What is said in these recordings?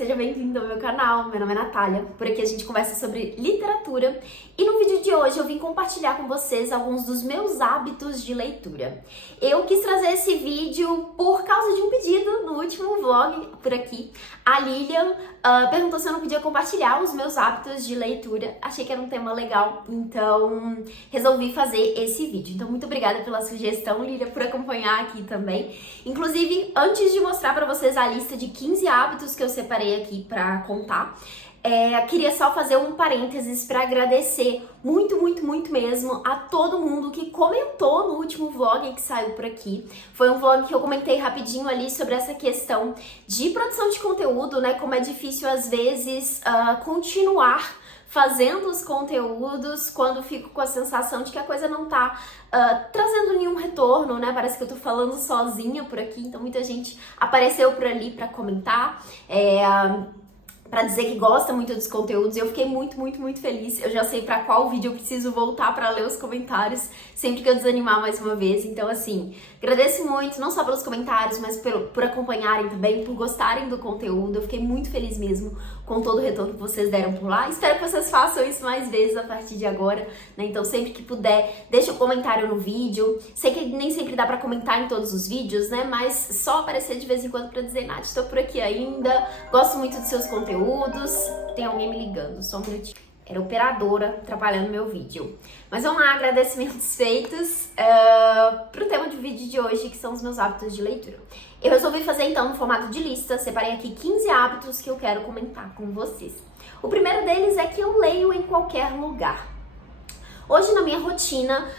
seja bem-vindo ao meu canal, meu nome é Natália, por aqui a gente conversa sobre literatura e no vídeo de hoje eu vim compartilhar com vocês alguns dos meus hábitos de leitura. Eu quis trazer esse vídeo por causa de um pedido no último vlog por aqui. A Lilian perguntou se eu não podia compartilhar os meus hábitos de leitura, achei que era um tema legal, então resolvi fazer esse vídeo. Então muito obrigada pela sugestão, Lilian, por acompanhar aqui também. Inclusive, antes de mostrar pra vocês a lista de 15 hábitos que eu separei aqui pra contar, queria só fazer um parênteses pra agradecer muito mesmo a todo mundo que comentou no último vlog que saiu por aqui. Foi um vlog que eu comentei rapidinho ali sobre essa questão de produção de conteúdo, né? Como é difícil às vezes continuar fazendo os conteúdos quando fico com a sensação de que a coisa não tá trazendo nenhum retorno, né? Parece que eu tô falando sozinha por aqui, então muita gente apareceu por ali pra comentar, pra dizer que gosta muito dos conteúdos, e eu fiquei muito feliz. Eu já sei pra qual vídeo eu preciso voltar pra ler os comentários sempre que eu desanimar mais uma vez. Então, assim, agradeço muito, não só pelos comentários, mas por acompanharem também, por gostarem do conteúdo. Eu fiquei muito feliz mesmo com todo o retorno que vocês deram por lá. Espero que vocês façam isso mais vezes a partir de agora, né? Então, sempre que puder, deixa um comentário no vídeo. Sei que nem sempre dá pra comentar em todos os vídeos, né? Mas só aparecer de vez em quando pra dizer, Nath, tô por aqui ainda, gosto muito dos seus conteúdos. Tem alguém me ligando, só um minutinho. Era operadora atrapalhando meu vídeo. Mas vamos lá, agradecimentos feitos pro tema do vídeo de hoje, que são os meus hábitos de leitura. Eu resolvi fazer então no formato de lista, separei aqui 15 hábitos que eu quero comentar com vocês. O primeiro deles é que eu leio em qualquer lugar. Hoje na minha rotina,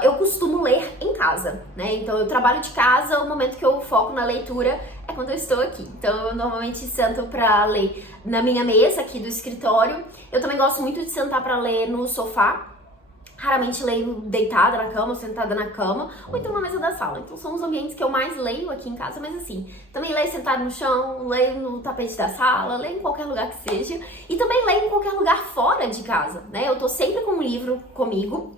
eu costumo ler em casa, né? Então eu trabalho de casa, o momento que eu foco na leitura é quando eu estou aqui. Então eu normalmente sento pra ler na minha mesa aqui do escritório. Eu também gosto muito de sentar pra ler no sofá. Raramente leio deitada na cama, sentada na cama, ou então na mesa da sala. Então são os ambientes que eu mais leio aqui em casa, mas assim, também leio sentado no chão, leio no tapete da sala, leio em qualquer lugar que seja. E também leio em qualquer lugar fora de casa, né? Eu tô sempre com um livro comigo,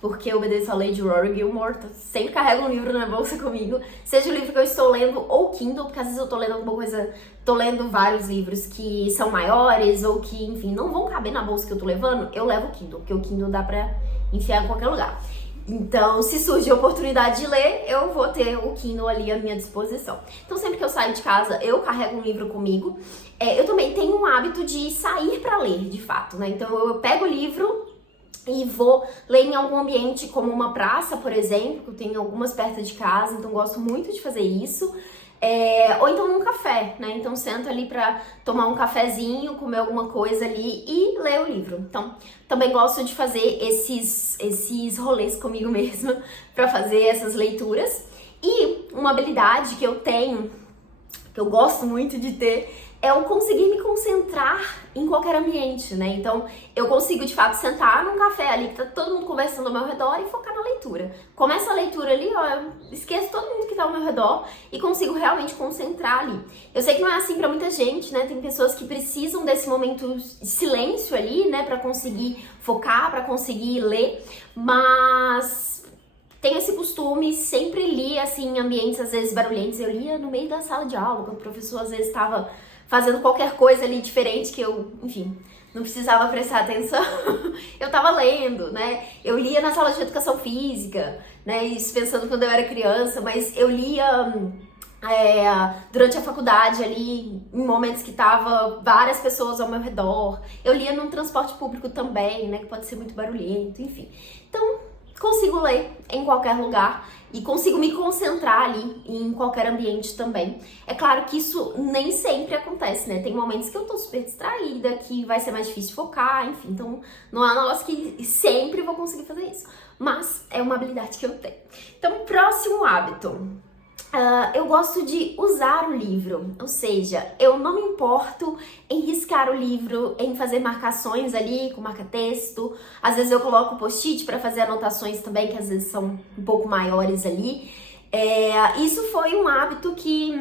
porque eu obedeço a lei de Rory Gilmore, sempre carrego um livro na bolsa comigo, seja o livro que eu estou lendo ou Kindle, porque às vezes eu tô lendo alguma coisa, tô lendo vários livros que são maiores ou que, enfim, não vão caber na bolsa que eu tô levando, eu levo o Kindle, porque o Kindle dá pra enfiar em qualquer lugar. Então, se surge a oportunidade de ler, eu vou ter o Kindle ali à minha disposição. Então, sempre que eu saio de casa, eu carrego um livro comigo. Eu também tenho um hábito de sair pra ler, de fato, né? Então, eu pego o livro e vou ler em algum ambiente como uma praça, por exemplo, que eu tenho algumas perto de casa, então gosto muito de fazer isso. Ou então num café, né? Então sento ali pra tomar um cafezinho, comer alguma coisa ali e ler o livro. Então também gosto de fazer esses rolês comigo mesma pra fazer essas leituras. E uma habilidade que eu tenho, que eu gosto muito de ter, é o conseguir me concentrar em qualquer ambiente, né? Então, eu consigo, de fato, sentar num café ali, que tá todo mundo conversando ao meu redor e focar na leitura. Começa a leitura ali, ó, eu esqueço todo mundo que tá ao meu redor e consigo realmente concentrar ali. Eu sei que não é assim pra muita gente, né? Tem pessoas que precisam desse momento de silêncio ali, né? Pra conseguir focar, pra conseguir ler, mas tenho esse costume, sempre li, assim, em ambientes, às vezes, barulhentos. Eu lia no meio da sala de aula, quando o professor, às vezes, estava fazendo qualquer coisa ali diferente que eu, enfim, não precisava prestar atenção. Eu tava lendo, né? Eu lia na sala de educação física, né? Isso pensando quando eu era criança, mas eu lia durante a faculdade ali, em momentos que tava várias pessoas ao meu redor. Eu lia num transporte público também, né? Que pode ser muito barulhento, enfim. Então, consigo ler em qualquer lugar e consigo me concentrar ali em qualquer ambiente também. É claro que isso nem sempre acontece, né? Tem momentos que eu tô super distraída, que vai ser mais difícil focar, enfim. Então, não é um negócio que sempre vou conseguir fazer isso. Mas é uma habilidade que eu tenho. Então, próximo hábito. Eu gosto de usar o livro, ou seja, eu não me importo em riscar o livro, em fazer marcações ali com marca-texto. Às vezes eu coloco post-it para fazer anotações também, que às vezes são um pouco maiores ali. Isso foi um hábito que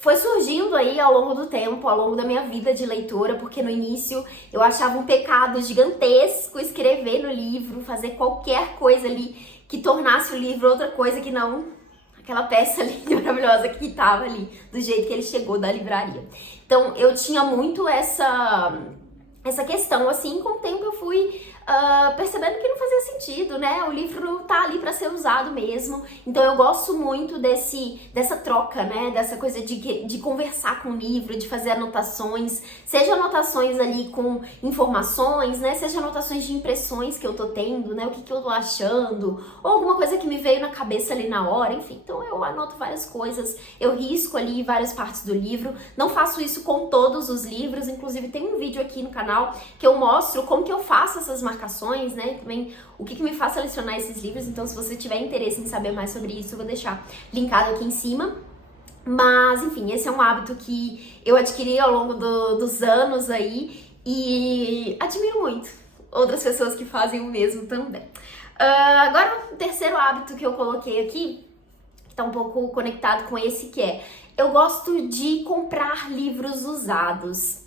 foi surgindo aí ao longo do tempo, ao longo da minha vida de leitora, porque no início eu achava um pecado gigantesco escrever no livro, fazer qualquer coisa ali que tornasse o livro outra coisa que não aquela peça linda, maravilhosa que tava ali, do jeito que ele chegou da livraria. Então, eu tinha muito essa questão, assim, com o tempo eu fui percebendo que não fazia sentido, né? O livro tá ali para ser usado mesmo. Então eu gosto muito dessa troca, né? Dessa coisa de conversar com o livro, de fazer anotações, seja anotações ali com informações, né? Seja anotações de impressões que eu tô tendo, né? O que eu tô achando, ou alguma coisa que me veio na cabeça ali na hora, enfim. Então eu anoto várias coisas, eu risco ali várias partes do livro. Não faço isso com todos os livros, inclusive tem um vídeo aqui no canal que eu mostro como que eu faço essas marcações, né? Também o que me faz selecionar esses livros. Então, se você tiver interesse em saber mais sobre isso, eu vou deixar linkado aqui em cima. Mas, enfim, esse é um hábito que eu adquiri ao longo dos anos aí e admiro muito outras pessoas que fazem o mesmo também. Agora, o terceiro hábito que eu coloquei aqui, que tá um pouco conectado com esse, que é: eu gosto de comprar livros usados.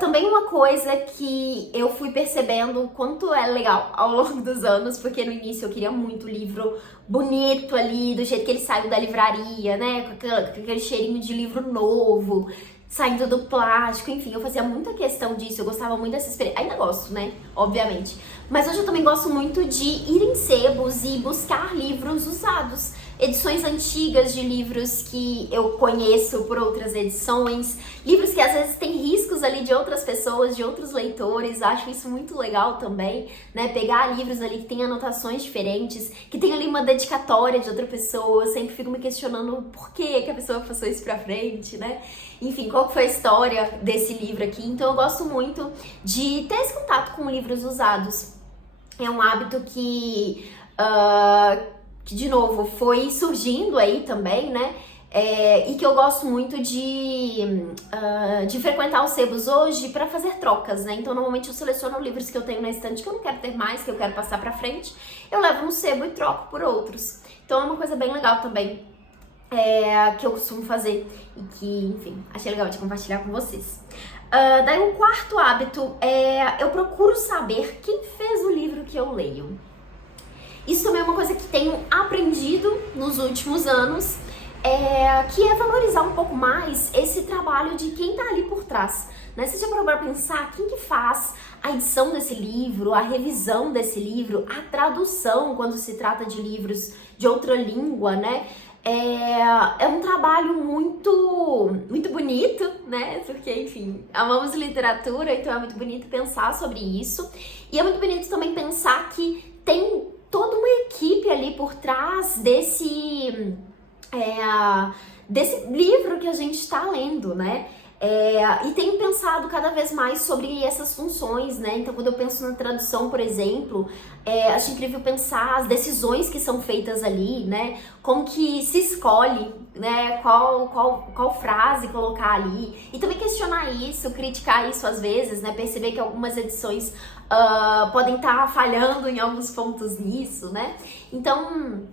Também uma coisa que eu fui percebendo o quanto é legal ao longo dos anos, porque no início eu queria muito livro bonito ali, do jeito que ele saiu da livraria, né, com aquele cheirinho de livro novo, saindo do plástico, enfim, eu fazia muita questão disso, eu gostava muito dessa experiência, ainda gosto, né, obviamente, mas hoje eu também gosto muito de ir em sebos e buscar livros usados, edições antigas de livros que eu conheço por outras edições, livros que às vezes têm riscos ali de outras pessoas, de outros leitores, acho isso muito legal também, né, pegar livros ali que tem anotações diferentes, que tem ali uma dedicatória de outra pessoa, eu sempre fico me questionando por que a pessoa passou isso pra frente, né, enfim, qual foi a história desse livro aqui. Então eu gosto muito de ter esse contato com livros usados, é um hábito que de novo, foi surgindo aí também, né? E que eu gosto muito de frequentar os sebos hoje para fazer trocas, né? Então, normalmente eu seleciono livros que eu tenho na estante que eu não quero ter mais, que eu quero passar para frente, eu levo no sebo e troco por outros. Então, é uma coisa bem legal também, que eu costumo fazer e que, enfim, achei legal de compartilhar com vocês. Daí, o quarto hábito é: eu procuro saber quem fez o livro que eu leio. Isso também é uma coisa que tenho aprendido nos últimos anos, que é valorizar um pouco mais esse trabalho de quem tá ali por trás, né? Você já parou pra pensar quem que faz a edição desse livro, a revisão desse livro, a tradução quando se trata de livros de outra língua, né? É um trabalho muito, muito bonito, né? Porque, enfim, amamos literatura, então é muito bonito pensar sobre isso. E é muito bonito também pensar que tem toda uma equipe ali por trás desse livro que a gente está lendo, né? E tenho pensado cada vez mais sobre essas funções, né? Então, quando eu penso na tradução, por exemplo, acho incrível pensar as decisões que são feitas ali, né? Como que se escolhe, né? Qual frase colocar ali. E também questionar isso, criticar isso às vezes, né? Perceber que algumas edições podem estar falhando em alguns pontos nisso, né? Então,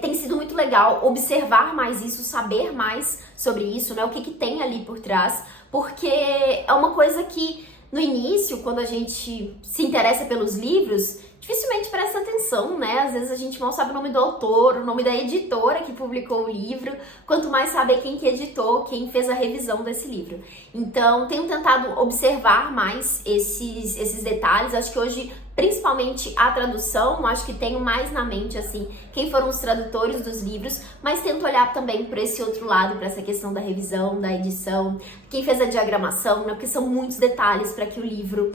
tem sido muito legal observar mais isso, saber mais sobre isso, né? O que tem ali por trás, porque é uma coisa que no início, quando a gente se interessa pelos livros, dificilmente presta atenção, né? Às vezes a gente mal sabe o nome do autor, o nome da editora que publicou o livro, quanto mais saber quem que editou, quem fez a revisão desse livro. Então, tenho tentado observar mais esses detalhes. Acho que hoje, principalmente a tradução, acho que tenho mais na mente, assim, quem foram os tradutores dos livros, mas tento olhar também para esse outro lado, para essa questão da revisão, da edição, quem fez a diagramação, né? Porque são muitos detalhes para que o livro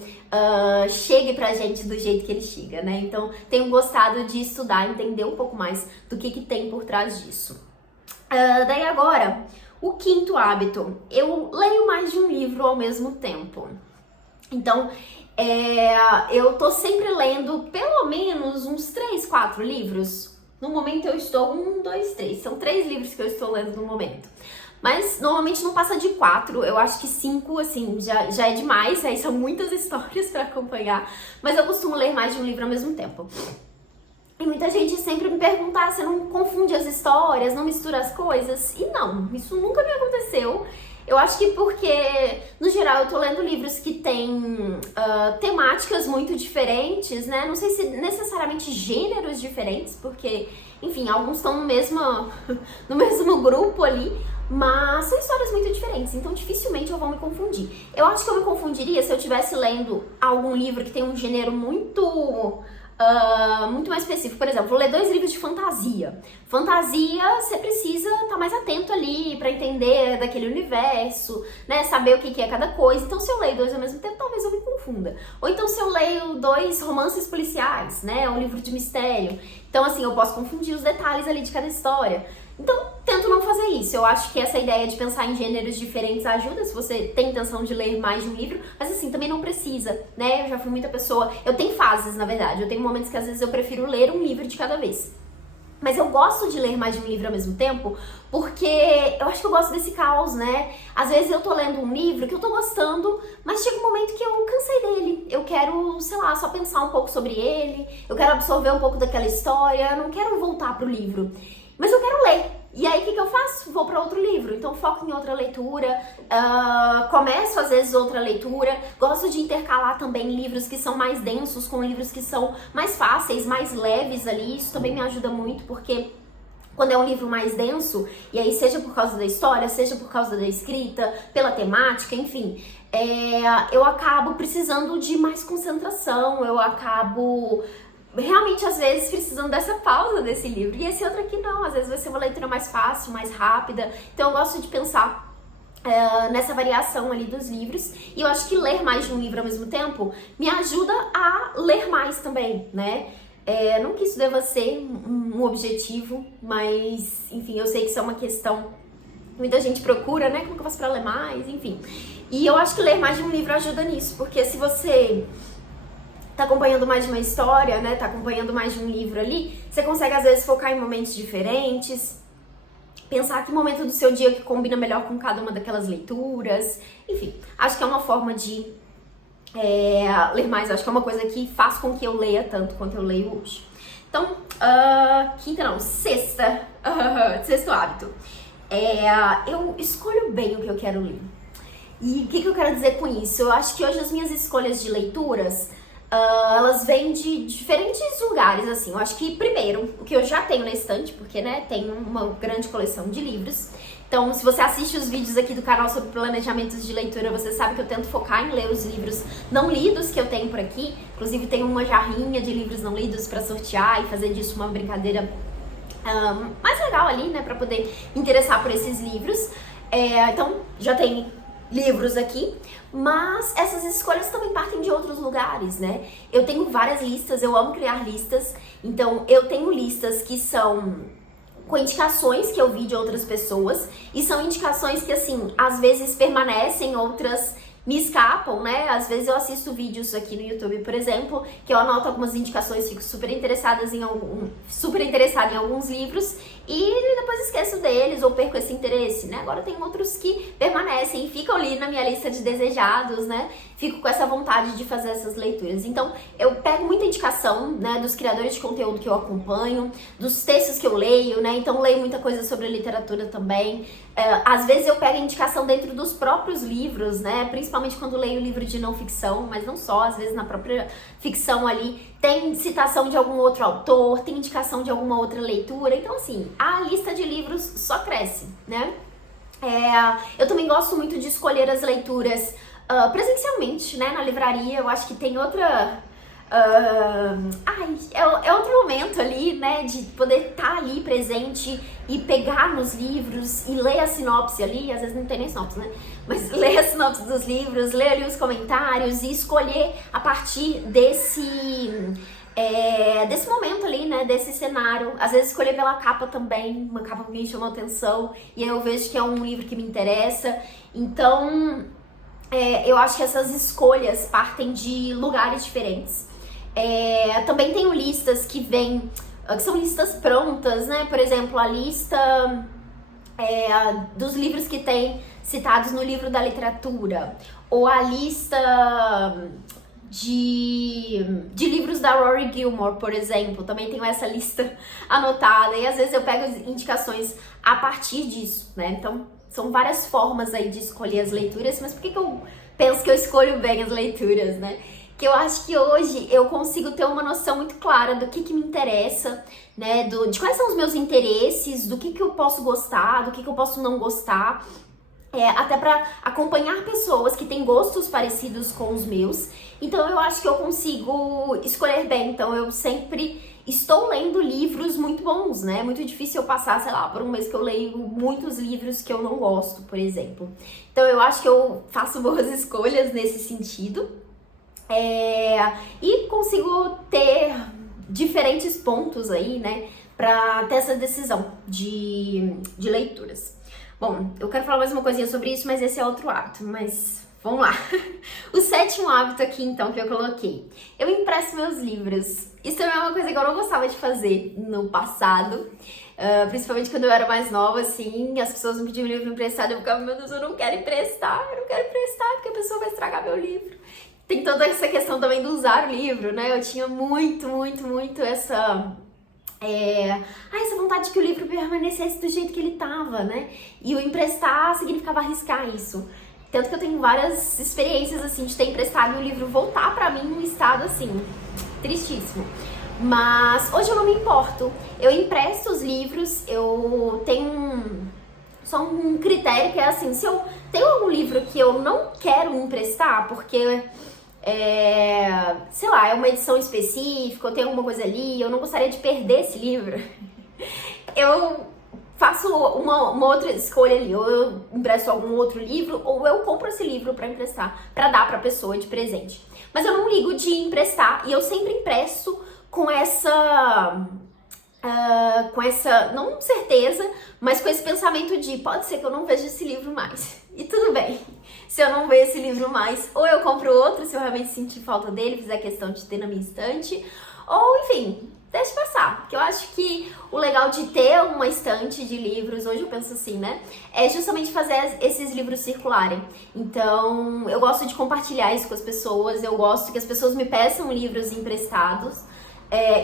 chegue pra gente do jeito que ele chega, né? Então, tenho gostado de estudar, entender um pouco mais do que tem por trás disso. Daí agora, o quinto hábito: eu leio mais de um livro ao mesmo tempo. Então, eu tô sempre lendo pelo menos uns 3, 4 livros. No momento eu estou 1, 2, 3. São 3 livros que eu estou lendo no momento. Mas normalmente não passa de 4, eu acho que 5, assim, já é demais, aí são muitas histórias para acompanhar. Mas eu costumo ler mais de um livro ao mesmo tempo. E muita gente sempre me pergunta: você não confunde as histórias, não mistura as coisas? E não, isso nunca me aconteceu. Eu acho que porque, no geral, eu tô lendo livros que têm temáticas muito diferentes, né? Não sei se necessariamente gêneros diferentes, porque, enfim, alguns estão no mesmo, no mesmo grupo ali, mas são histórias muito diferentes, então dificilmente eu vou me confundir. Eu acho que eu me confundiria se eu estivesse lendo algum livro que tem um gênero muito mais específico. Por exemplo, vou ler 2 livros de fantasia. Fantasia, você precisa estar mais atento ali pra entender daquele universo, né? Saber o que é cada coisa. Então, se eu leio 2 ao mesmo tempo, talvez eu me confunda. Ou então, se eu leio 2 romances policiais, né? Um livro de mistério. Então, assim, eu posso confundir os detalhes ali de cada história. Então, tento não fazer isso. Eu acho que essa ideia de pensar em gêneros diferentes ajuda, se você tem intenção de ler mais de um livro, mas assim, também não precisa, né? Eu já fui muita pessoa... Eu tenho fases, na verdade. Eu tenho momentos que às vezes eu prefiro ler um livro de cada vez. Mas eu gosto de ler mais de um livro ao mesmo tempo, porque eu acho que eu gosto desse caos, né? Às vezes eu tô lendo um livro que eu tô gostando, mas chega um momento que eu cansei dele. Eu quero, sei lá, só pensar um pouco sobre ele, eu quero absorver um pouco daquela história, eu não quero voltar pro livro. Mas eu quero ler. E aí, o que eu faço? Vou para outro livro. Então, foco em outra leitura, começo, às vezes, outra leitura. Gosto de intercalar também livros que são mais densos com livros que são mais fáceis, mais leves ali. Isso também me ajuda muito, porque quando é um livro mais denso, e aí seja por causa da história, seja por causa da escrita, pela temática, enfim, eu acabo precisando de mais concentração, eu acabo... realmente, às vezes, precisando dessa pausa desse livro. E esse outro aqui não, às vezes vai ser uma leitura mais fácil, mais rápida. Então eu gosto de pensar nessa variação ali dos livros. E eu acho que ler mais de um livro ao mesmo tempo me ajuda a ler mais também, né? Não que isso deva ser um objetivo, mas, enfim, eu sei que isso é uma questão que muita gente procura, né? Como que eu faço pra ler mais, enfim. E eu acho que ler mais de um livro ajuda nisso, porque se você... tá acompanhando mais de uma história, né? Tá acompanhando mais de um livro ali, você consegue às vezes focar em momentos diferentes, pensar que momento do seu dia que combina melhor com cada uma daquelas leituras. Enfim, acho que é uma forma de ler mais. Acho que é uma coisa que faz com que eu leia tanto quanto eu leio hoje. Então, sexto hábito. Eu escolho bem o que eu quero ler. E o que eu quero dizer com isso? Eu acho que hoje as minhas escolhas de leituras elas vêm de diferentes lugares, assim. Eu acho que, primeiro, o que eu já tenho na estante, porque, né, tem uma grande coleção de livros. Então, se você assiste os vídeos aqui do canal sobre planejamentos de leitura, você sabe que eu tento focar em ler os livros não lidos que eu tenho por aqui. Inclusive, tenho uma jarrinha de livros não lidos pra sortear e fazer disso uma brincadeira mais legal ali, né, pra poder interessar por esses livros. Então, já tem livros aqui, mas essas escolhas também partem de outros lugares, né? Eu tenho várias listas, eu amo criar listas, então eu tenho listas que são com indicações que eu vi de outras pessoas, e são indicações que, assim, às vezes permanecem, outras me escapam, né? Às vezes eu assisto vídeos aqui no YouTube, por exemplo, que eu anoto algumas indicações, fico super interessada em alguns livros e depois esqueço deles ou perco esse interesse, né? Agora tem outros que permanecem e ficam ali na minha lista de desejados, né? Fico com essa vontade de fazer essas leituras. Então, eu pego muita indicação, né, dos criadores de conteúdo que eu acompanho, dos textos que eu leio, né? Então, leio muita coisa sobre literatura também. Às vezes eu pego indicação dentro dos próprios livros, né? Principalmente quando leio livro de não ficção, mas não só, às vezes na própria ficção ali tem citação de algum outro autor, tem indicação de alguma outra leitura. Então, assim, a lista de livros só cresce, né? Eu também gosto muito de escolher as leituras presencialmente, né? Na livraria. Eu acho que tem outra... é outro momento ali, né, de poder estar ali presente e pegar nos livros e ler a sinopse ali, às vezes não tem nem sinopse, né, mas ler a sinopse dos livros, ler ali os comentários e escolher a partir desse momento ali, né, desse cenário. Às vezes escolher pela capa também, uma capa que me chamou atenção e aí eu vejo que é um livro que me interessa. Então, eu acho que essas escolhas partem de lugares diferentes. Também tenho listas que são listas prontas, né? Por exemplo, a lista dos livros que tem citados no livro da literatura, ou a lista de livros da Rory Gilmore, por exemplo. Também tenho essa lista anotada e às vezes eu pego as indicações a partir disso, né? Então, são várias formas aí de escolher as leituras, mas por que eu penso que eu escolho bem as leituras, né? Que eu acho que hoje eu consigo ter uma noção muito clara do que me interessa, né? De quais são os meus interesses, do que eu posso gostar, do que eu posso não gostar. Até para acompanhar pessoas que têm gostos parecidos com os meus. Então eu acho que eu consigo escolher bem. Então eu sempre estou lendo livros muito bons, né? É muito difícil eu passar, sei lá, por um mês que eu leio muitos livros que eu não gosto, por exemplo. Então eu acho que eu faço boas escolhas nesse sentido. E consigo ter diferentes pontos aí, né? Pra ter essa decisão de leituras. Bom, eu quero falar mais uma coisinha sobre isso, mas esse é outro hábito, mas vamos lá. O 7º hábito aqui, então, que eu coloquei. Eu empresto meus livros. Isso também é uma coisa que eu não gostava de fazer no passado, principalmente quando eu era mais nova, assim, as pessoas me pediam livro emprestado, eu ficava, meu Deus, eu não quero emprestar, porque a pessoa vai estragar meu livro. Tem toda essa questão também do usar o livro, né? Eu tinha muito essa vontade de que o livro permanecesse do jeito que ele tava, né? E o emprestar significava arriscar isso. Tanto que eu tenho várias experiências, assim, de ter emprestado e o livro voltar pra mim num estado, assim, tristíssimo. Mas hoje eu não me importo. Eu empresto os livros, eu tenho só um critério que é assim, se eu tenho algum livro que eu não quero emprestar, porque sei lá, é uma edição específica, eu tenho alguma coisa ali, eu não gostaria de perder esse livro, eu faço uma outra escolha ali, ou eu empresto algum outro livro, ou eu compro esse livro pra emprestar, pra dar pra pessoa de presente. Mas eu não ligo de emprestar, e eu sempre empresto com essa, não certeza, mas com esse pensamento de, pode ser que eu não veja esse livro mais. E tudo bem, se eu não ver esse livro mais, ou eu compro outro, se eu realmente sentir falta dele, fizer questão de ter na minha estante, ou enfim, deixa passar. Porque eu acho que o legal de ter uma estante de livros, hoje eu penso assim, né, é justamente fazer esses livros circularem. Então, eu gosto de compartilhar isso com as pessoas, eu gosto que as pessoas me peçam livros emprestados.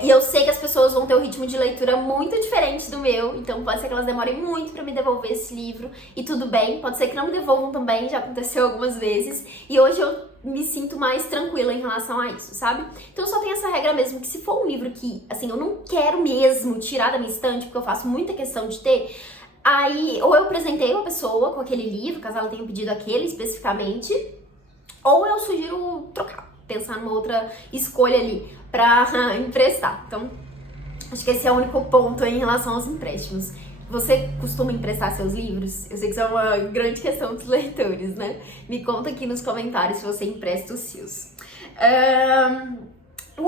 E eu sei que as pessoas vão ter um ritmo de leitura muito diferente do meu, então pode ser que elas demorem muito pra me devolver esse livro, e tudo bem, pode ser que não me devolvam também, já aconteceu algumas vezes, e hoje eu me sinto mais tranquila em relação a isso, sabe? Então eu só tenho essa regra mesmo, que se for um livro que, assim, eu não quero mesmo tirar da minha estante, porque eu faço muita questão de ter, aí ou eu presenteio a pessoa com aquele livro, caso ela tenha pedido aquele especificamente, ou eu sugiro trocar, pensar numa outra escolha ali pra emprestar. Então, acho que esse é o único ponto aí em relação aos empréstimos. Você costuma emprestar seus livros? Eu sei que isso é uma grande questão dos leitores, né? Me conta aqui nos comentários se você empresta os seus. O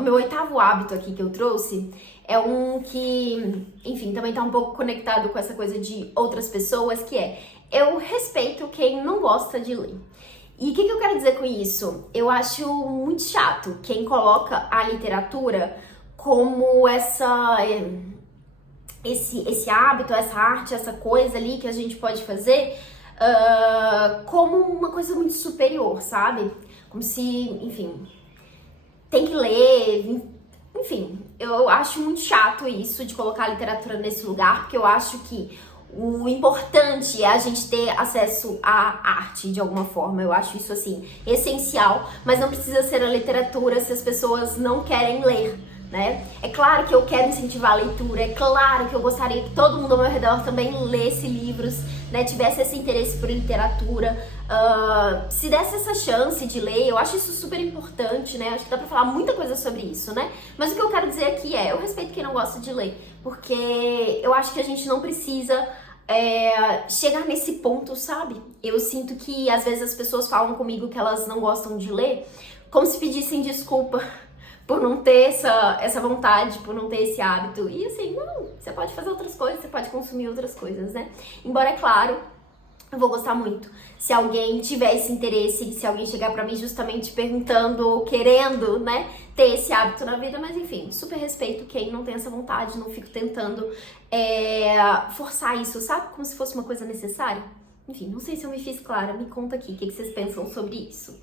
meu oitavo hábito aqui que eu trouxe é um que, enfim, também tá um pouco conectado com essa coisa de outras pessoas, que é, eu respeito quem não gosta de ler. E o que eu quero dizer com isso? Eu acho muito chato quem coloca a literatura como esse hábito, essa arte, essa coisa ali que a gente pode fazer como uma coisa muito superior, sabe? Como se, enfim, tem que ler, enfim. Eu acho muito chato isso de colocar a literatura nesse lugar, porque eu acho que o importante é a gente ter acesso à arte de alguma forma. Eu acho isso, assim, essencial, mas não precisa ser a literatura se as pessoas não querem ler, né? É claro que eu quero incentivar a leitura, é claro que eu gostaria que todo mundo ao meu redor também lesse livros, né? Tivesse esse interesse por literatura, se desse essa chance de ler, eu acho isso super importante, né? Acho que dá pra falar muita coisa sobre isso, né? Mas o que eu quero dizer aqui é, eu respeito quem não gosta de ler, porque eu acho que a gente não precisa chegar nesse ponto, sabe? Eu sinto que às vezes as pessoas falam comigo que elas não gostam de ler, como se pedissem desculpa por não ter essa vontade, por não ter esse hábito. E assim, não, você pode fazer outras coisas, você pode consumir outras coisas, né? Embora, é claro, eu vou gostar muito se alguém tiver esse interesse, se alguém chegar pra mim justamente perguntando ou querendo, né, ter esse hábito na vida, mas enfim, super respeito quem não tem essa vontade, não fico tentando forçar isso, sabe? Como se fosse uma coisa necessária. Enfim, não sei se eu me fiz clara, me conta aqui o que vocês pensam sobre isso.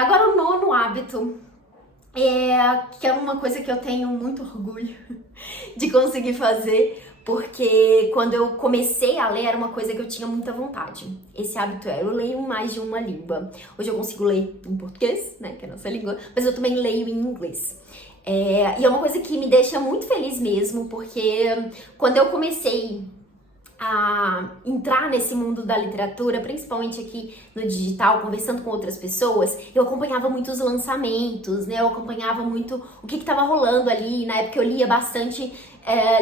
Agora o 9º hábito, que é uma coisa que eu tenho muito orgulho de conseguir fazer, porque quando eu comecei a ler era uma coisa que eu tinha muita vontade. Esse hábito eu leio mais de uma língua. Hoje eu consigo ler em português, né, que é a nossa língua, mas eu também leio em inglês. E é uma coisa que me deixa muito feliz mesmo, porque quando eu comecei a entrar nesse mundo da literatura, principalmente aqui no digital, conversando com outras pessoas, eu acompanhava muito os lançamentos, né? Eu acompanhava muito o que estava rolando ali. Na época eu lia bastante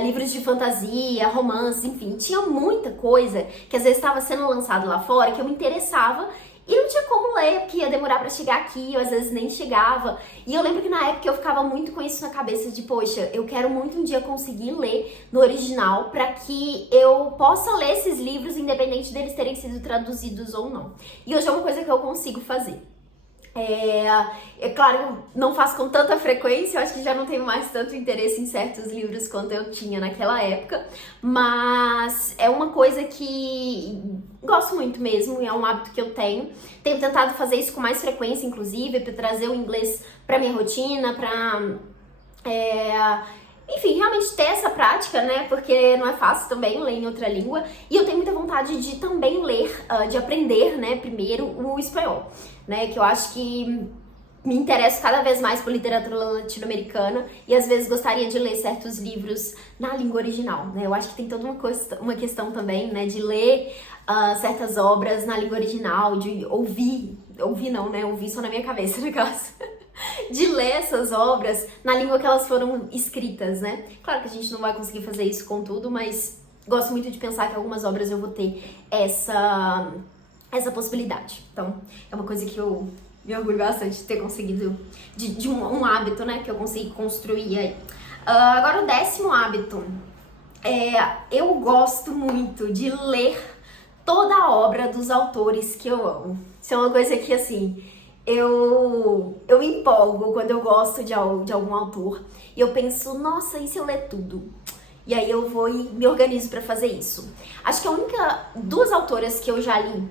livros de fantasia, romances, enfim. Tinha muita coisa que às vezes estava sendo lançado lá fora que eu me interessava e não tinha como ler, porque ia demorar pra chegar aqui, ou às vezes nem chegava. E eu lembro que na época eu ficava muito com isso na cabeça de, poxa, eu quero muito um dia conseguir ler no original pra que eu possa ler esses livros independente deles terem sido traduzidos ou não. E hoje é uma coisa que eu consigo fazer. É claro, eu não faço com tanta frequência, eu acho que já não tenho mais tanto interesse em certos livros quanto eu tinha naquela época, mas é uma coisa que gosto muito mesmo, é um hábito que eu tenho. Tenho tentado fazer isso com mais frequência, inclusive, para trazer o inglês para minha rotina, enfim, realmente ter essa prática, né? Porque não é fácil também ler em outra língua. E eu tenho muita vontade de também ler, de aprender, né, primeiro o espanhol, né? Que eu acho que me interesso cada vez mais por literatura latino-americana e às vezes gostaria de ler certos livros na língua original, né? Eu acho que tem toda uma questão também, né, de ler certas obras na língua original, de ouvir não, né? Ouvir só na minha cabeça, no caso. De ler essas obras na língua que elas foram escritas, né? Claro que a gente não vai conseguir fazer isso com tudo, mas gosto muito de pensar que algumas obras eu vou ter essa possibilidade. Então, é uma coisa que eu me orgulho bastante de ter conseguido, de um hábito, né, que eu consegui construir aí. Agora, o 10º hábito. Eu gosto muito de ler toda a obra dos autores que eu amo. Isso é uma coisa que, assim, eu me empolgo quando eu gosto de algum autor e eu penso, nossa, e se eu ler tudo? E aí eu vou e me organizo pra fazer isso. Acho que duas autoras que eu já li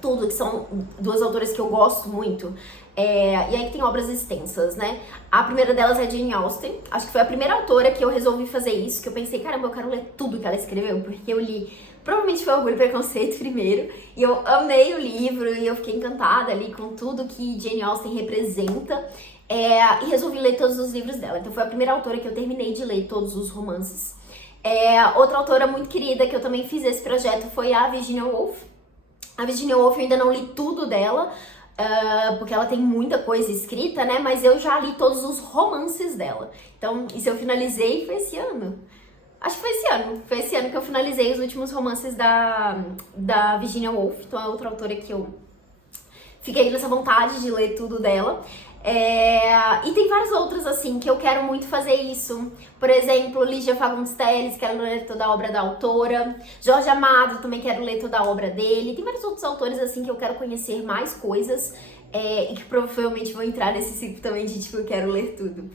tudo, que são duas autoras que eu gosto muito, e aí que tem obras extensas, né? A primeira delas é Jane Austen. Acho que foi a primeira autora que eu resolvi fazer isso, que eu pensei, caramba, eu quero ler tudo que ela escreveu, porque eu li, provavelmente foi Orgulho e Preconceito primeiro, e eu amei o livro, e eu fiquei encantada ali com tudo que Jane Austen representa, e resolvi ler todos os livros dela. Então foi a primeira autora que eu terminei de ler todos os romances. Outra autora muito querida que eu também fiz esse projeto foi a Virginia Woolf. A Virginia Woolf eu ainda não li tudo dela, porque ela tem muita coisa escrita, né? Mas eu já li todos os romances dela. Então, isso eu finalizei, foi esse ano. Acho que foi esse ano. Foi esse ano que eu finalizei os últimos romances da Virginia Woolf. Então, é outra autora que eu fiquei nessa vontade de ler tudo dela. E tem várias outras, assim, que eu quero muito fazer isso. Por exemplo, Lígia Fagundes Telles, quero ler toda a obra da autora. Jorge Amado, também quero ler toda a obra dele. Tem vários outros autores, assim, que eu quero conhecer mais coisas. E que provavelmente vão entrar nesse ciclo também de, tipo, eu quero ler tudo.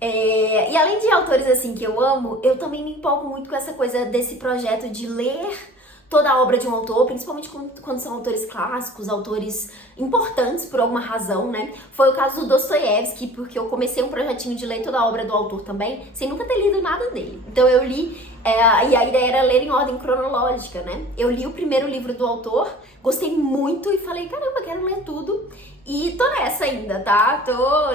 E além de autores, assim, que eu amo, eu também me empolgo muito com essa coisa desse projeto de ler toda a obra de um autor, principalmente quando são autores clássicos, autores importantes por alguma razão, né? Foi o caso do Dostoiévski, porque eu comecei um projetinho de ler toda a obra do autor também, sem nunca ter lido nada dele. Então eu li, e a ideia era ler em ordem cronológica, né? Eu li o primeiro livro do autor, gostei muito e falei, caramba, quero ler tudo. E tô nessa ainda, tá?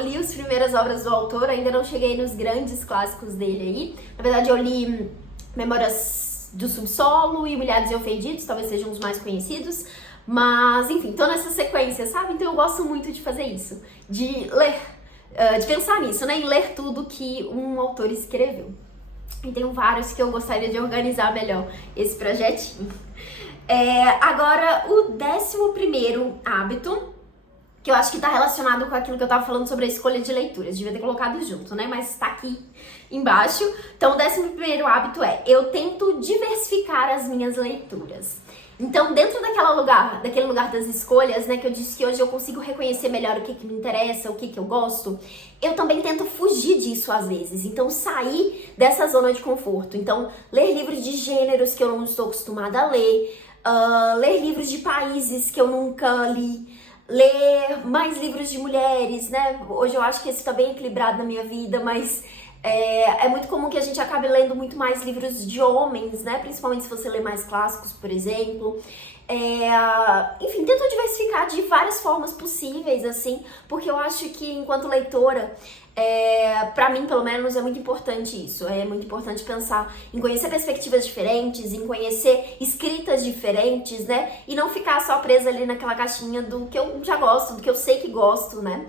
Li as primeiras obras do autor, ainda não cheguei nos grandes clássicos dele aí. Na verdade, eu li Memórias do Subsolo e Humilhados e Ofendidos, talvez sejam os mais conhecidos, mas enfim, tô nessa sequência, sabe? Então eu gosto muito de fazer isso, de ler, de pensar nisso, né? E ler tudo que um autor escreveu. E tenho vários que eu gostaria de organizar melhor esse projetinho. Agora, o 11º hábito, que eu acho que tá relacionado com aquilo que eu tava falando sobre a escolha de leituras. Devia ter colocado junto, né? Mas tá aqui embaixo. Então, o 11º hábito eu tento diversificar as minhas leituras. Então, dentro daquele lugar das escolhas, né, que eu disse que hoje eu consigo reconhecer melhor o que me interessa, o que eu gosto, eu também tento fugir disso às vezes. Então, sair dessa zona de conforto. Então, ler livros de gêneros que eu não estou acostumada a ler, ler livros de países que eu nunca li, ler mais livros de mulheres, né? Hoje eu acho que isso tá bem equilibrado na minha vida, mas É muito comum que a gente acabe lendo muito mais livros de homens, né? Principalmente se você lê mais clássicos, por exemplo. Enfim, tento diversificar de várias formas possíveis, assim, porque eu acho que enquanto leitora, pra mim, pelo menos, é muito importante isso. É muito importante pensar em conhecer perspectivas diferentes, em conhecer escritas diferentes, né? E não ficar só presa ali naquela caixinha do que eu já gosto, do que eu sei que gosto, né?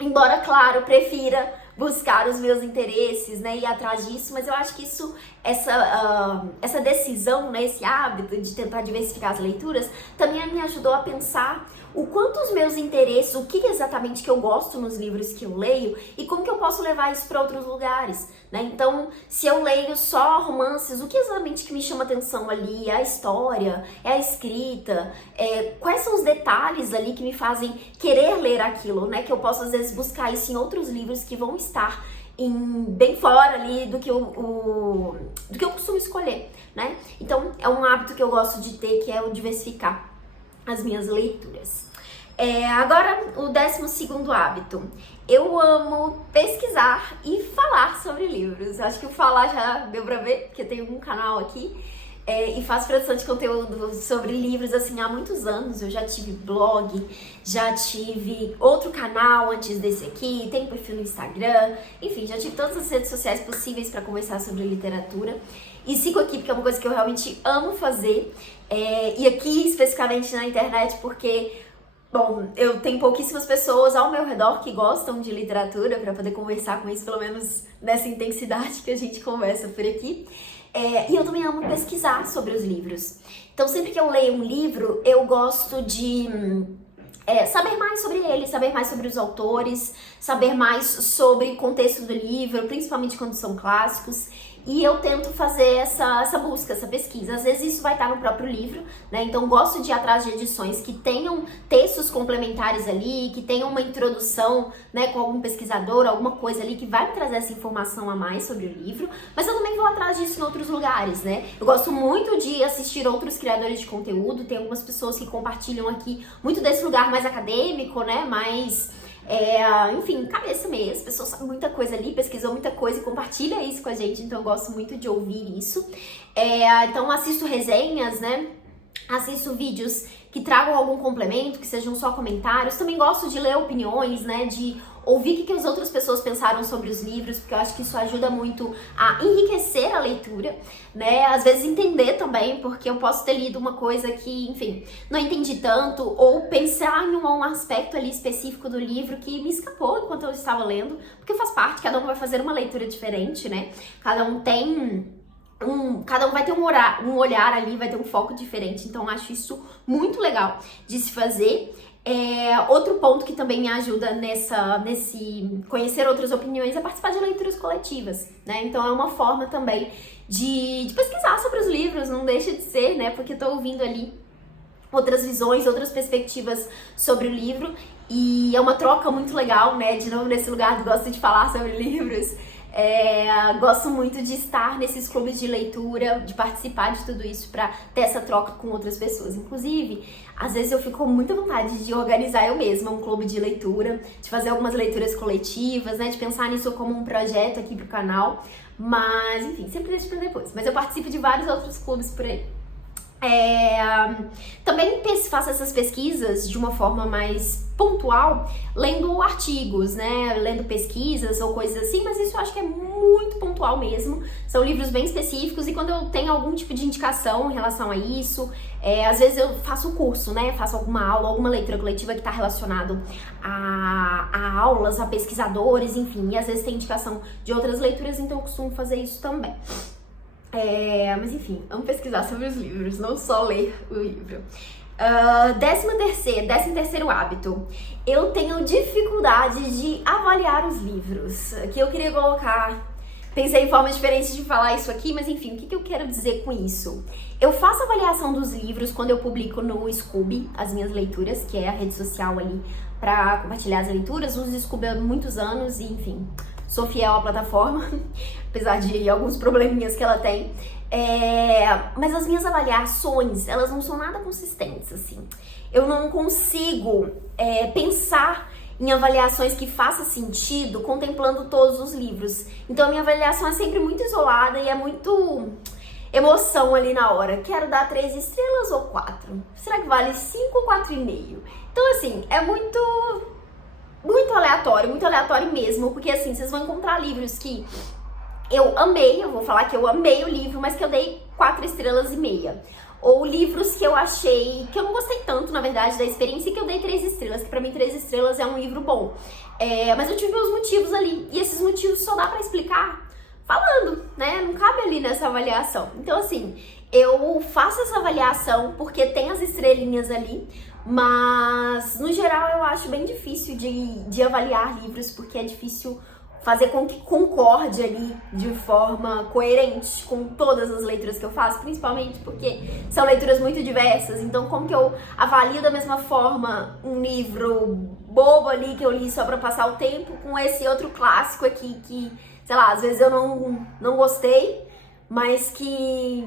Embora, claro, prefira buscar os meus interesses, né, ir atrás disso, mas eu acho que essa decisão, né, esse hábito de tentar diversificar as leituras, também me ajudou a pensar o quanto os meus interesses, o que exatamente que eu gosto nos livros que eu leio e como que eu posso levar isso para outros lugares, né? Então, se eu leio só romances, o que exatamente que me chama atenção ali? É a história? É a escrita? Quais são os detalhes ali que me fazem querer ler aquilo, né? Que eu posso, às vezes, buscar isso em outros livros que vão estar bem fora ali do que eu costumo escolher, né? Então, é um hábito que eu gosto de ter, que é o diversificar as minhas leituras. Agora, o 12º hábito. Eu amo pesquisar e falar sobre livros. Acho que o falar já deu pra ver, porque eu tenho um canal aqui e faço produção de conteúdo sobre livros assim há muitos anos. Eu já tive blog, já tive outro canal antes desse aqui, tenho perfil no Instagram, enfim, já tive todas as redes sociais possíveis para conversar sobre literatura. E sigo aqui porque é uma coisa que eu realmente amo fazer, e aqui especificamente na internet porque, bom, eu tenho pouquíssimas pessoas ao meu redor que gostam de literatura para poder conversar com isso, pelo menos nessa intensidade que a gente conversa por aqui. E eu também amo pesquisar sobre os livros. Então, sempre que eu leio um livro, eu gosto de saber mais sobre ele, saber mais sobre os autores, saber mais sobre o contexto do livro, principalmente quando são clássicos. E eu tento fazer essa busca, essa pesquisa. Às vezes isso vai estar no próprio livro, né? Então gosto de ir atrás de edições que tenham textos complementares ali, que tenham uma introdução, né, com algum pesquisador, alguma coisa ali que vai me trazer essa informação a mais sobre o livro. Mas eu também vou atrás disso em outros lugares, né? Eu gosto muito de assistir outros criadores de conteúdo. Tem algumas pessoas que compartilham aqui muito desse lugar mais acadêmico, né? Mais... enfim, cabeça mesmo, as pessoas sabem muita coisa ali, pesquisam muita coisa e compartilham isso com a gente, então eu gosto muito de ouvir isso. Então assisto resenhas, né? Assisto vídeos que tragam algum complemento, que sejam só comentários. Também gosto de ler opiniões, né? De ouvir o que as outras pessoas pensaram sobre os livros, porque eu acho que isso ajuda muito a enriquecer a leitura, né? Às vezes entender também, porque eu posso ter lido uma coisa que, enfim, não entendi tanto, ou pensar em um aspecto ali específico do livro que me escapou enquanto eu estava lendo, porque faz parte, cada um vai fazer uma leitura diferente, né? Cada um vai ter um olhar ali, vai ter um foco diferente, então eu acho isso muito legal de se fazer. Outro ponto que também me ajuda nesse conhecer outras opiniões é participar de leituras coletivas, né? Então é uma forma também de pesquisar sobre os livros, não deixa de ser, né? Porque eu tô ouvindo ali outras visões, outras perspectivas sobre o livro e é uma troca muito legal, né? De novo, nesse lugar que gosto de falar sobre livros. Gosto muito de estar nesses clubes de leitura, de participar de tudo isso pra ter essa troca com outras pessoas. Inclusive, às vezes eu fico com muita vontade de organizar eu mesma um clube de leitura, de fazer algumas leituras coletivas, né, de pensar nisso como um projeto aqui pro canal, mas enfim, sempre deixo pra depois. Mas eu participo de vários outros clubes por aí. Também faço essas pesquisas de uma forma mais pontual, lendo artigos, né, lendo pesquisas ou coisas assim, mas isso eu acho que é muito pontual mesmo, são livros bem específicos e quando eu tenho algum tipo de indicação em relação a isso, às vezes eu faço curso, né, faço alguma aula, alguma leitura coletiva que está relacionado a aulas, a pesquisadores, enfim, e às vezes tem indicação de outras leituras, então eu costumo fazer isso também. Mas enfim, amo pesquisar sobre os livros, não só ler o livro. 13º hábito. Eu tenho dificuldade de avaliar os livros. Aqui eu queria colocar... Pensei em forma diferente de falar isso aqui, mas enfim, o que eu quero dizer com isso? Eu faço avaliação dos livros quando eu publico no Scoob as minhas leituras, que é a rede social ali pra compartilhar as leituras. Uso o Scoob há muitos anos e enfim... Sou fiel à plataforma, apesar de alguns probleminhas que ela tem. Mas as minhas avaliações, elas não são nada consistentes, assim. Eu não consigo pensar em avaliações que façam sentido, contemplando todos os livros. Então a minha avaliação é sempre muito isolada e é muito emoção ali na hora. Quero dar 3 estrelas ou 4? Será que vale 5 ou 4,5? Então assim, é muito aleatório mesmo, porque assim, vocês vão encontrar livros que eu amei, eu vou falar que eu amei o livro, mas que eu dei 4 estrelas e meia. Ou livros que eu achei, que eu não gostei tanto, na verdade, da experiência, e que eu dei 3 estrelas, que pra mim 3 estrelas é um livro bom. Mas eu tive meus motivos ali, e esses motivos só dá pra explicar falando, né? Não cabe ali nessa avaliação. Então, assim, eu faço essa avaliação porque tem as estrelinhas ali, mas, no geral, eu acho bem difícil de avaliar livros, porque é difícil fazer com que concorde ali de forma coerente com todas as leituras que eu faço, principalmente porque são leituras muito diversas. Então, como que eu avalio da mesma forma um livro bobo ali que eu li só pra passar o tempo com esse outro clássico aqui que, sei lá, às vezes eu não gostei, mas que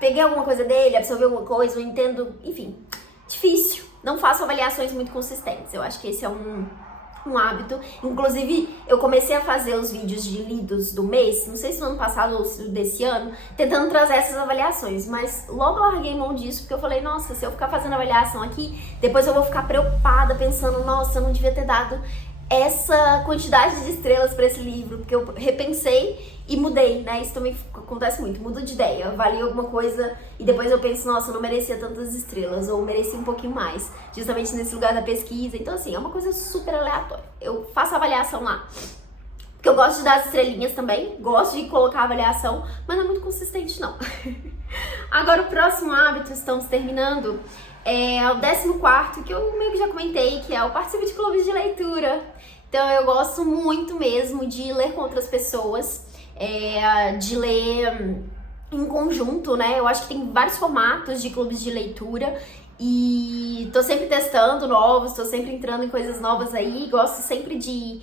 peguei alguma coisa dele, absorvi alguma coisa, eu entendo, enfim, difícil. Não faço avaliações muito consistentes. Eu acho que esse é um hábito. Inclusive, eu comecei a fazer os vídeos de lidos do mês, não sei se no ano passado ou se desse ano, tentando trazer essas avaliações, mas logo eu larguei mão disso, porque eu falei, nossa, se eu ficar fazendo avaliação aqui, depois eu vou ficar preocupada, pensando, nossa, eu não devia ter dado essa quantidade de estrelas para esse livro, porque eu repensei e mudei, né? Isso também acontece muito, mudo de ideia, avalio alguma coisa e depois eu penso, nossa, eu não merecia tantas estrelas, ou merecia um pouquinho mais, justamente nesse lugar da pesquisa. Então, assim, é uma coisa super aleatória. Eu faço avaliação lá, porque eu gosto de dar as estrelinhas também, gosto de colocar avaliação, mas não é muito consistente, não. Agora, o próximo hábito, estamos terminando, é o 14º, que eu meio que já comentei, que é o participe de clubes de leitura. Então eu gosto muito mesmo de ler com outras pessoas, de ler em conjunto, né? Eu acho que tem vários formatos de clubes de leitura e tô sempre testando novos, tô sempre entrando em coisas novas aí, gosto sempre de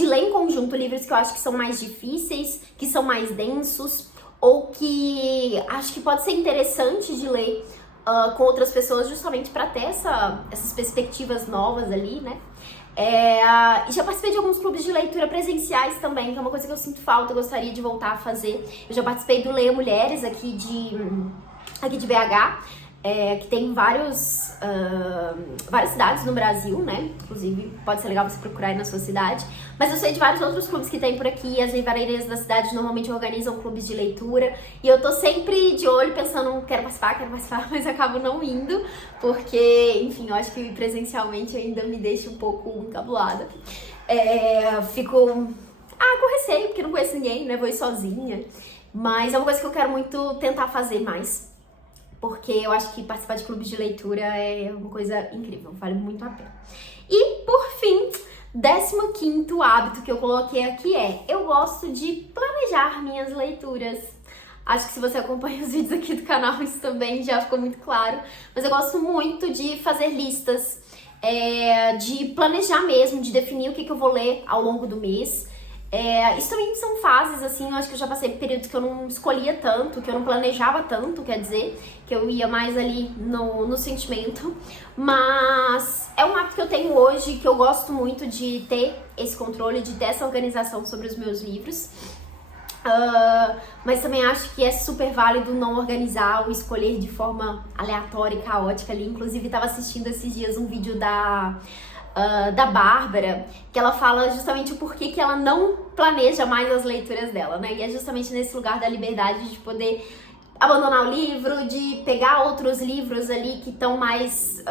ler em conjunto livros que eu acho que são mais difíceis, que são mais densos, ou que acho que pode ser interessante de ler com outras pessoas, justamente para ter essas perspectivas novas ali, né? E já participei de alguns clubes de leitura presenciais também, que é uma coisa que eu sinto falta, eu gostaria de voltar a fazer. Eu já participei do Leia Mulheres aqui de BH, que tem várias cidades no Brasil, né? Inclusive, pode ser legal você procurar aí na sua cidade. Mas eu sei de vários outros clubes que tem por aqui. As livrarias da cidade normalmente organizam clubes de leitura. E eu tô sempre de olho, pensando, quero participar, mas acabo não indo. Porque, enfim, eu acho que presencialmente ainda me deixa um pouco encabulada. Fico com receio, porque não conheço ninguém, né? Vou ir sozinha. Mas é uma coisa que eu quero muito tentar fazer mais, porque eu acho que participar de clubes de leitura é uma coisa incrível, vale muito a pena. E, por fim, 15º hábito que eu coloquei aqui eu gosto de planejar minhas leituras. Acho que se você acompanha os vídeos aqui do canal, isso também já ficou muito claro. Mas eu gosto muito de fazer listas, de planejar mesmo, de definir o que eu vou ler ao longo do mês. Isso também são fases, assim, eu acho que eu já passei por períodos que eu não escolhia tanto, que eu não planejava tanto, quer dizer, que eu ia mais ali no sentimento, mas é um hábito que eu tenho hoje, que eu gosto muito de ter esse controle, de ter essa organização sobre os meus livros, mas também acho que é super válido não organizar ou escolher de forma aleatória e caótica ali. Inclusive, estava assistindo esses dias um vídeo da Bárbara, que ela fala justamente o porquê que ela não planeja mais as leituras dela, né? E é justamente nesse lugar da liberdade de poder abandonar o livro, de pegar outros livros ali que estão mais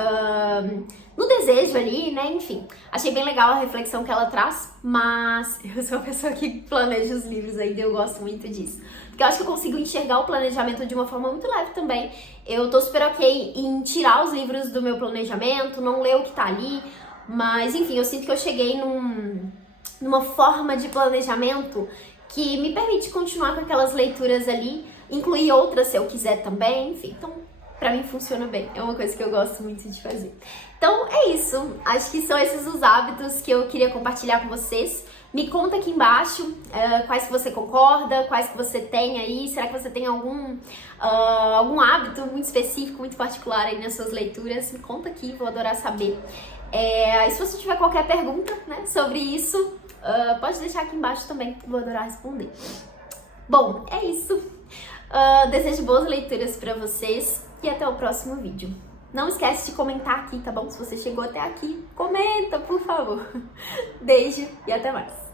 no desejo ali, né? Enfim, achei bem legal a reflexão que ela traz, mas eu sou uma pessoa que planeja os livros ainda, eu gosto muito disso. Porque eu acho que eu consigo enxergar o planejamento de uma forma muito leve também. Eu tô super ok em tirar os livros do meu planejamento, não ler o que tá ali, mas, enfim, eu sinto que eu cheguei numa forma de planejamento que me permite continuar com aquelas leituras ali, incluir outras se eu quiser também, enfim. Então, pra mim funciona bem, é uma coisa que eu gosto muito de fazer. Então, é isso. Acho que são esses os hábitos que eu queria compartilhar com vocês. Me conta aqui embaixo quais que você concorda, quais que você tem aí. Será que você tem algum hábito muito específico, muito particular aí nas suas leituras? Me conta aqui, vou adorar saber. E se você tiver qualquer pergunta, né, sobre isso, pode deixar aqui embaixo também, vou adorar responder. Bom, é isso. Desejo boas leituras pra vocês e até o próximo vídeo. Não esquece de comentar aqui, tá bom? Se você chegou até aqui, comenta, por favor. Beijo e até mais.